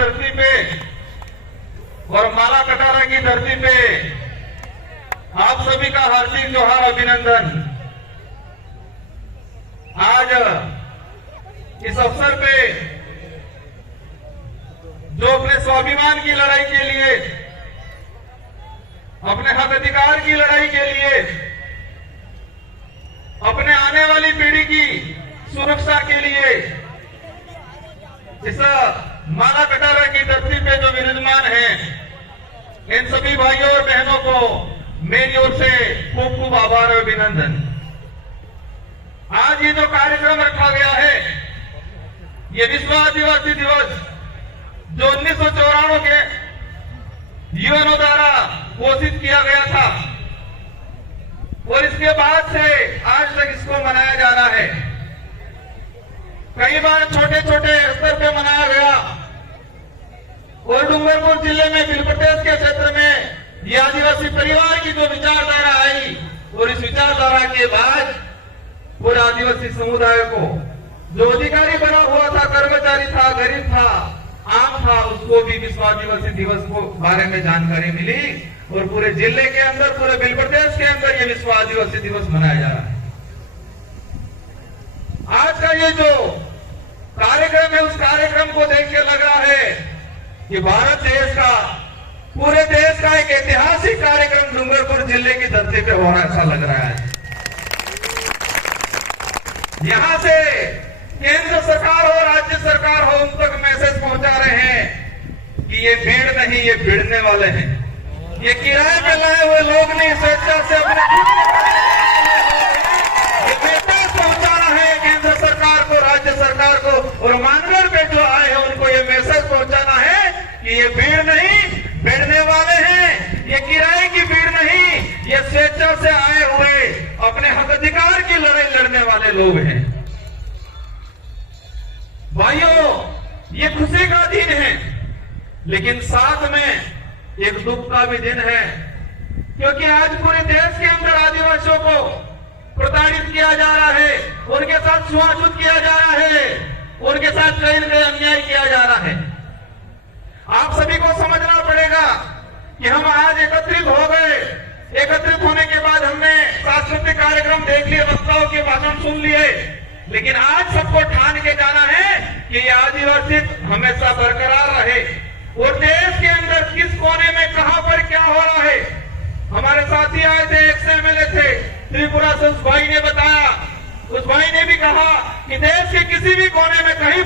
धरती पे और माला कटारा की धरती पे आप सभी का हार्दिक जोहार, अभिनंदन। आज इस अवसर पे जो अपने स्वाभिमान की लड़ाई के लिए, अपने हक अधिकार की लड़ाई के लिए, अपने आने वाली पीढ़ी की सुरक्षा के लिए इस माला कटारा की धरती पे जो विराजमान है, इन सभी भाइयों और बहनों को मेरी ओर से खूब खूब आभार और अभिनंदन। आज ये जो कार्यक्रम रखा गया है, ये विश्व आदिवासी दिवस जो 1994 के यूएनओ द्वारा घोषित किया गया था और इसके बाद से आज तक इसको मनाया जा रहा है। कई बार छोटे छोटे स्तर पे मनाया गया और डूंगरपुर जिले में बिलप्रदेश के क्षेत्र में ये आदिवासी परिवार की जो विचारधारा आई और इस विचारधारा के बाद पूरे आदिवासी समुदाय को जो अधिकारी बना हुआ था, कर्मचारी था, गरीब था, आम था, उसको भी विश्व आदिवासी दिवस को बारे में जानकारी मिली और पूरे जिले के अंदर, पूरे बिलप्रदेश के अंदर ये विश्व आदिवासी दिवस मनाया जा रहा है। आज का ये जो कार्यक्रम है, उस कार्यक्रम को देख के लग रहा है कि भारत देश का, पूरे देश का एक ऐतिहासिक कार्यक्रम डूंगरपुर जिले की धरती पे हो रहा, ऐसा लग रहा है। यहां से केंद्र सरकार हो, राज्य सरकार हो, उन तक मैसेज पहुंचा रहे हैं कि ये भीड़ नहीं, ये भिड़ने वाले हैं। ये किराए पे लाए हुए लोग नहीं, स्वेच्छा से अपने मैसेज पहुंचाना है केंद्र सरकार को, राज्य सरकार को, और मानगढ़ पे जो आए हैं उनको ये मैसेज पहुंचाना है कि ये भीड़ नहीं, भिड़ने वाले हैं। ये किराए की भीड़ नहीं, ये स्वेच्छा से आए हुए अपने हक अधिकार की लड़ाई लड़ने वाले लोग हैं। भाइयों, ये खुशी का दिन है, लेकिन साथ में एक दुख का भी दिन है, क्योंकि आज पूरे देश के अंदर आदिवासियों को प्रताड़ित किया जा रहा है, उनके साथ छुआछूत किया जा रहा है, उनके साथ कहीं न कहीं अन्याय किया जा रहा है। आप सभी को समझना पड़ेगा कि हम आज एकत्रित हो गए। एकत्रित होने के बाद हमने सांस्कृतिक कार्यक्रम देख लिए, वक्ताओं के भाषण सुन लिए, लेकिन आज सबको ठान के जाना है कि ये आदिवासी हमेशा बरकरार रहे और देश के अंदर किस कोने में कहां पर क्या हो रहा है। हमारे साथी आए थे, एक्स-एमएलए थे त्रिपुरा से, उस भाई ने बताया, उस भाई ने भी कहा कि देश के किसी भी कोने में कहीं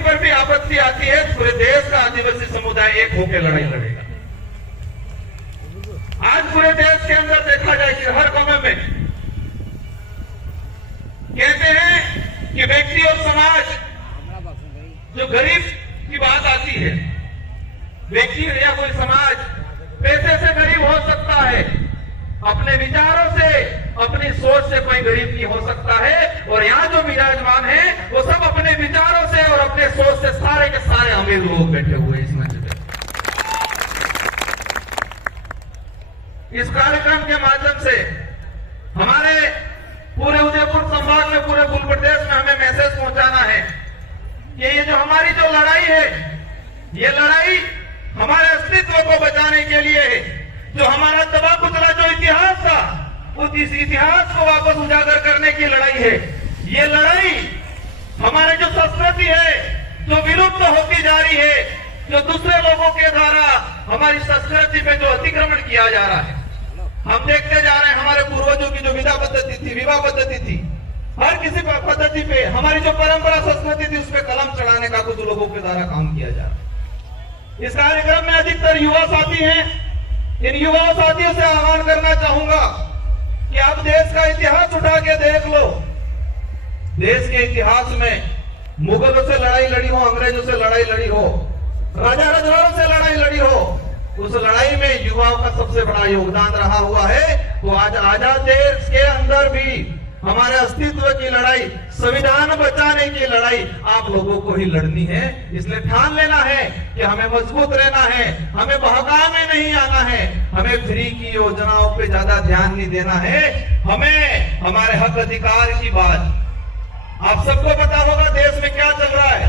पर भी आपत्ति आती है, पूरे देश का आदिवासी समुदाय एक होकर लड़ाई लड़ेगा। आज पूरे देश के अंदर देखा जाए कि हर कोने में कहते हैं कि व्यक्ति और समाज, जो गरीब की बात आती है, व्यक्ति या कोई समाज पैसे से गरीब हो सकता है, अपने विचारों से, अपनी सोच से कोई गरीब नहीं हो सकता है। और यहाँ जो विराजमान है वो सब अपने विचारों से और अपने सोच से सारे के सारे अमीर लोग बैठे हुए इस मंच पे। इस कार्यक्रम के माध्यम से हमारे पूरे उदयपुर संभाग में, पूरे उत्तर प्रदेश में हमें मैसेज पहुंचाना है कि ये जो हमारी जो लड़ाई है, ये लड़ाई हमारे अस्तित्व को बचाने के लिए है। जो हमारा दबा कुचला जो इतिहास था, उस इस इतिहास को वापस उजागर करने की लड़ाई है। ये लड़ाई हमारे जो संस्कृति है, जो विलुप्त होती जा रही है, जो दूसरे लोगों के द्वारा हमारी संस्कृति पे जो अतिक्रमण किया जा रहा है, हम देखते जा रहे हैं। हमारे पूर्वजों की जो विवाह पद्धति थी, हर किसी पद्धति पे हमारी जो परंपरा संस्कृति थी, उस पर कलम चढ़ाने का कुछ लोगों के द्वारा काम किया जा रहा है। इस कार्यक्रम में अधिकतर युवा साथी हैं। इन युवा साथियों से आह्वान करना चाहूंगा कि आप देश का इतिहास उठा के देख लो। देश के इतिहास में मुगलों से लड़ाई लड़ी हो, अंग्रेजों से लड़ाई लड़ी हो, राजा रजवाड़ों से लड़ाई लड़ी हो, उस लड़ाई में युवाओं का सबसे बड़ा योगदान रहा हुआ है। तो आज आजाद देश के अंदर भी हमारे अस्तित्व की लड़ाई, संविधान बचाने की लड़ाई आप लोगों को ही लड़नी है। इसलिए ठान लेना है कि हमें मजबूत रहना है, हमें बहकावे में नहीं आना है, हमें फ्री की योजनाओं पे ज्यादा ध्यान नहीं देना है। हमें हमारे हक अधिकार की बात, आप सबको पता होगा देश में क्या चल रहा है।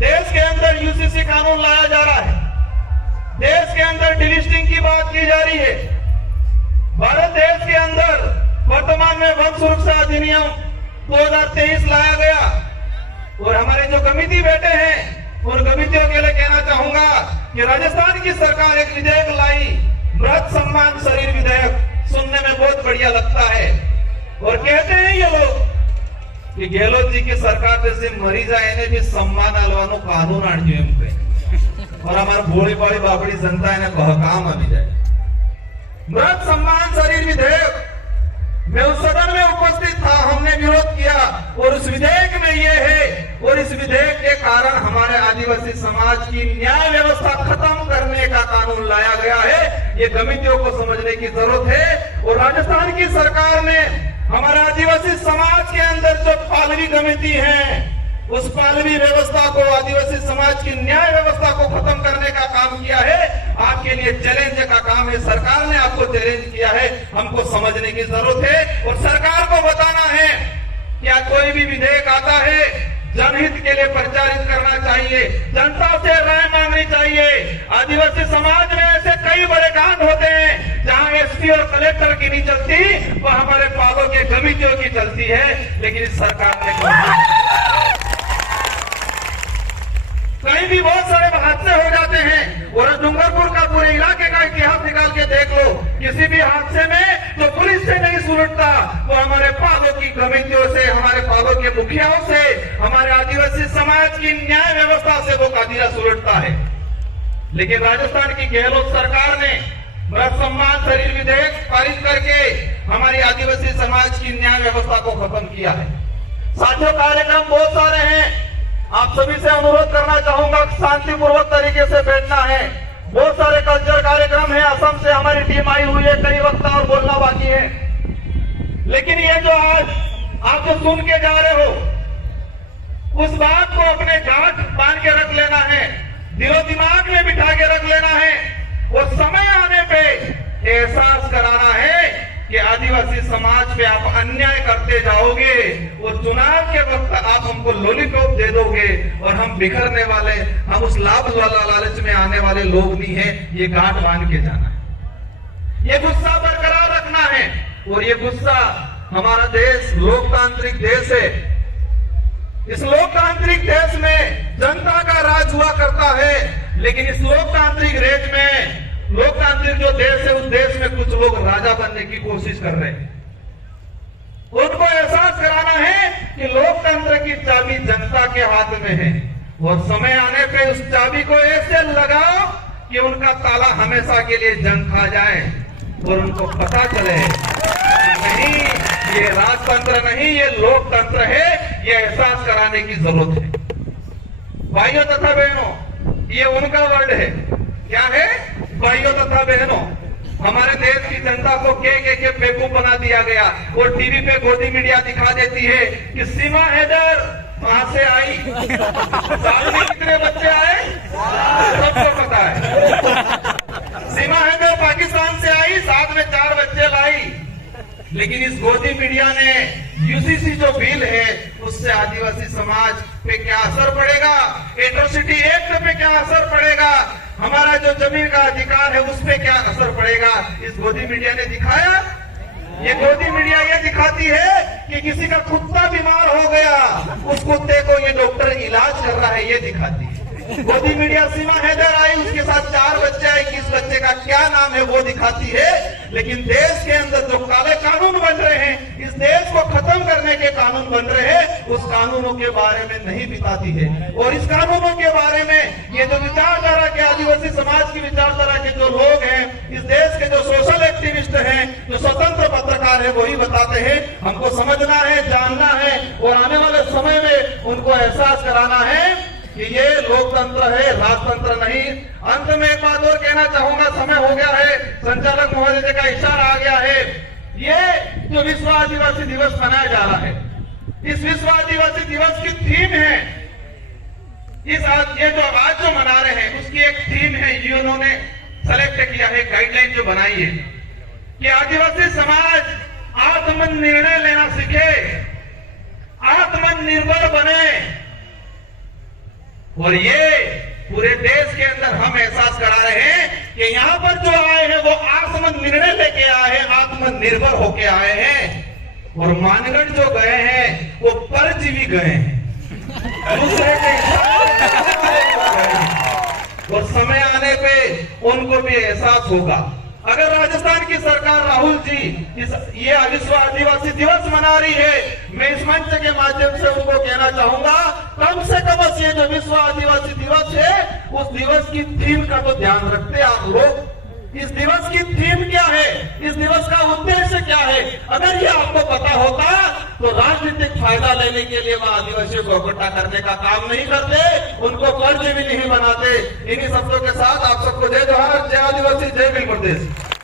देश के अंदर यूसीसी कानून लाया जा रहा है, देश के अंदर डिलिस्टिंग की बात की जा रही है। भारत देश के अंदर वर्तमान में वन सुरक्षा अधिनियम 2023 लाया गया और हमारे जो कमिटी बैठे हैं उन कमिटियों के लिए कहना चाहूंगा कि राजस्थान की सरकार एक विधेयक लाई, मृत सम्मान शरीर विधेयक, सुनने में बहुत बढ़िया लगता है और कहते हैं ये लोग कि गहलोत जी की सरकार जैसे मरी जाए ने भी सम्मान आलवानो कानून आणજો એમ કહે और हमारा भोली भाली बापड़ी जनता ने काम આવી જાય। मृत सम्मान शरीर विधेयक, मैं उस सदन में उपस्थित था, हमने विरोध किया और उस विधेयक में ये है और इस विधेयक के कारण हमारे आदिवासी समाज की न्याय व्यवस्था खत्म करने का कानून लाया गया है। ये कमिटियों को समझने की जरूरत है और राजस्थान की सरकार ने हमारे आदिवासी समाज के अंदर जो पालवी कमेटी है उस पालवी व्यवस्था को, आदिवासी समाज की न्याय व्यवस्था को खत्म करने का काम किया है। आपके लिए चैलेंज का काम है, सरकार ने आपको चैलेंज किया है, हमको समझने की जरूरत है और सरकार को बताना है क्या कोई भी विधेयक आता है जनहित के लिए प्रचारित करना चाहिए, जनता से राय मांगनी चाहिए। आदिवासी समाज में ऐसे कई बड़े कांड होते हैं जहां एसपी और कलेक्टर की नहीं चलती, वह हमारे पालों के कमिटियों की चलती है, लेकिन इस सरकार ने कहीं भी बहुत सारे हादसे हो जाते हैं और डूंगरपुर का पूरे इलाके का इतिहास निकाल के देख लो, किसी भी हादसे में जो पुलिस से नहीं सुलटता वो हमारे पालों की कमेटियों से, हमारे पालों के मुखियाओं से, हमारे आदिवासी समाज की न्याय व्यवस्था से वो कादिरा सुलटता है। लेकिन राजस्थान की गहलोत सरकार ने मृत सम्मान शरीर विधेयक पारित करके हमारी आदिवासी समाज की न्याय व्यवस्था को खत्म किया है। साथियों, कार्यक्रम बहुत सारे हैं, आप सभी से अनुरोध करना चाहूंगा शांतिपूर्वक तरीके से बैठना है। बहुत सारे कल्चर कार्यक्रम है, असम से हमारी टीम आई हुई है, कई वक्ता और बोलना बाकी है, लेकिन ये जो आज आप जो सुन के जा रहे हो उस बात को अपने गांठ बांध के रख लेना है, दिलो दिमाग में बिठा के रख लेना है और समय आने पे एहसास कराना है कि आदिवासी समाज पे आप अन्याय करते जाओगे और चुनाव के वक्त आप हमको लॉलीपॉप दे दोगे और हम बिखरने वाले, हम उस लाभ वाला लालच में आने वाले लोग नहीं हैं। ये गांठ बांध के जाना है, ये गुस्सा बरकरार रखना है और ये गुस्सा, हमारा देश लोकतांत्रिक देश है, इस लोकतांत्रिक देश में जनता का राज हुआ करता है, लेकिन इस लोकतांत्रिक देश में, लोकतांत्रिक जो देश है उस देश में कुछ लोग राजा बनने की कोशिश कर रहे हैं। उनको एहसास कराना है कि लोकतंत्र की चाबी जनता के हाथ में है और समय आने पे उस चाबी को ऐसे लगाओ कि उनका ताला हमेशा के लिए जंग खा जाए और उनको पता चले नहीं ये राजतंत्र नहीं, ये लोकतंत्र है। ये एहसास कराने की जरूरत है। भाइयों तथा बहनों, ये उनका वर्ड है, क्या है? भाइयों तथा बहनों, हमारे देश की जनता को के बेवकूफ बना दिया गया और टीवी पे गोदी मीडिया दिखा देती है कि सीमा हैदर वहां से आई, साल में कितने बच्चे आए सबको पता है। सीमा हैदर पाकिस्तान से आई, साथ में 4 बच्चे लाई, लेकिन इस गोदी मीडिया ने यूसीसी जो बिल है उससे आदिवासी समाज पे क्या असर पड़ेगा, एट्रोसिटी एक्ट पे क्या असर पड़ेगा, हमारा जो जमीन का अधिकार है उस पे क्या असर पड़ेगा, इस गोदी मीडिया ने दिखाया। ये गोदी मीडिया ये दिखाती है कि किसी का कुत्ता बीमार हो गया, उस कुत्ते को ये डॉक्टर इलाज कर रहा है, ये दिखाती है। गोदी मीडिया सीमा हैदर आई, उसके साथ 4 बच्चे आए, किस बच्चे का क्या नाम है वो दिखाती है, लेकिन देश के अंदर जो काले कानून बन रहे हैं, इस देश को खत्म करने के कानून बन रहे हैं, उस कानूनों के बारे में नहीं बताती है। और इस कानूनों के बारे में ये जो विचारधारा के, आदिवासी समाज की विचारधारा के जो लोग हैं, इस देश के जो सोशल एक्टिविस्ट हैं, जो स्वतंत्र पत्रकार है, वही बताते हैं। हमको समझना है, जानना है और आने वाले समय में उनको एहसास कराना है कि ये लोकतंत्र है, राजतंत्र नहीं। अंत में एक बात और कहना चाहूंगा, समय हो गया है, संचालक महोदय का इशारा आ गया है। ये जो विश्व आदिवासी दिवस मनाया जा रहा है, इस विश्व आदिवासी दिवस की थीम है, ये जो आज जो मना रहे हैं उसकी एक थीम है, ये उन्होंने सेलेक्ट किया है, गाइडलाइन जो बनाई है कि आदिवासी समाज आत्मनिर्णय लेना सीखे, आत्मनिर्भर बने और ये पूरे देश के अंदर हम एहसास करा रहे हैं कि यहाँ पर जो आए हैं वो आत्म निर्णय लेके आए हैं, आत्मनिर्भर होके आए हैं। और मानगढ़ जो गए हैं वो परजीवी गए हैं, दूसरे के और समय आने पे उनको भी एहसास होगा। अगर राजस्थान की सरकार राहुल जी ये विश्व आदिवासी दिवस मना रही है, मैं इस मंच के माध्यम से उनको कहना चाहूंगा, कम से कम ये जो विश्व आदिवासी दिवस है उस दिवस की थीम का तो ध्यान रखते आप लोग। इस दिवस की थीम क्या है, इस दिवस का उद्देश्य क्या है, अगर ये आपको पता होता तो राजनीतिक फायदा लेने के लिए वह आदिवासियों को इकट्ठा करने का काम नहीं करते, उनको कर्ज भी नहीं बनाते। इन्हीं शब्दों के साथ आप सबको जय जोहार, जय आदिवासी, जय भील प्रदेश।